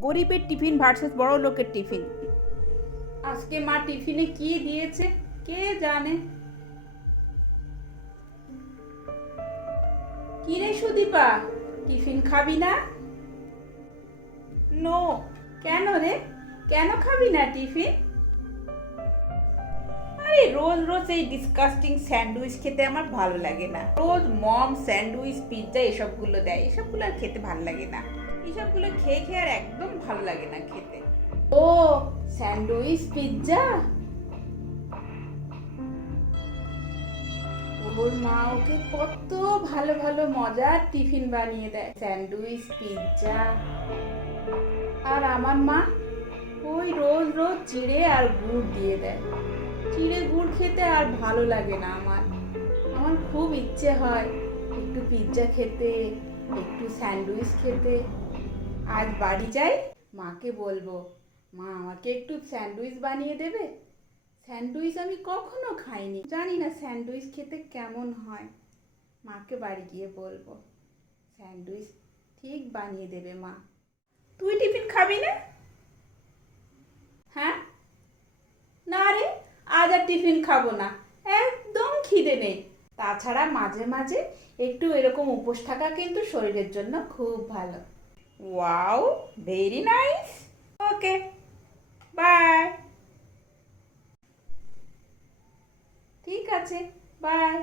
গরিবের tiffin versus বড় লোকের টিফিন। আজকে মা টিফিনে কি দিয়েছে কে জানে? কি রে সুদীপা টিফিন খাবি না? নো। কেন রে? কেন খাবি না টিফিন? আরে রোজ রোজ এই ডিসকাস্টিং স্যান্ডউইচ খেতে আমার ভালো লাগে না। রোজ মম স্যান্ডউইচ পিৎজা এসবগুলো দেয়। এসবগুলো আর খেতে ভালো লাগে না। এসবগুলো খেয়ে খেয়ে আর একদম ভালো লাগে না খেতে। ও স্যান্ডউইচ পিৎজা ওর মা ওকে কত ভালো ভালো মজার টিফিন বানিয়ে দেয়। স্যান্ডউইচ পিৎজা আর আমার মা ওই রোজ রোজ চিড়ে আর গুড় দিয়ে দেয়। চিড়ে গুড় খেতে আর ভালো লাগে না আমার। আমার খুব ইচ্ছে হয় একটু পিৎজা খেতে, একটু স্যান্ডউইচ খেতে। আজ বাড়ি যাই, মাকে বলব, মা, আমাকে একটু স্যান্ডউইচ বানিয়ে দেবে? স্যান্ডউইচ আমি কখনো খাইনি। জানি না স্যান্ডউইচ খেতে কেমন হয়। মাকে বাড়ি গিয়ে বলব স্যান্ডউইচ ঠিক বানিয়ে দেবে মা। তুই টিফিন খাবি না হ্যাঁ না রে আজ আর টিফিন খাব না। একদম খিদে নেই। তাছাড়া মাঝে মাঝে একটু এরকম উপোস থাকা কিন্তু শরীরের জন্য খুব ভালো। Wow, very nice. Okay, bye. ঠিক আছে, বাই।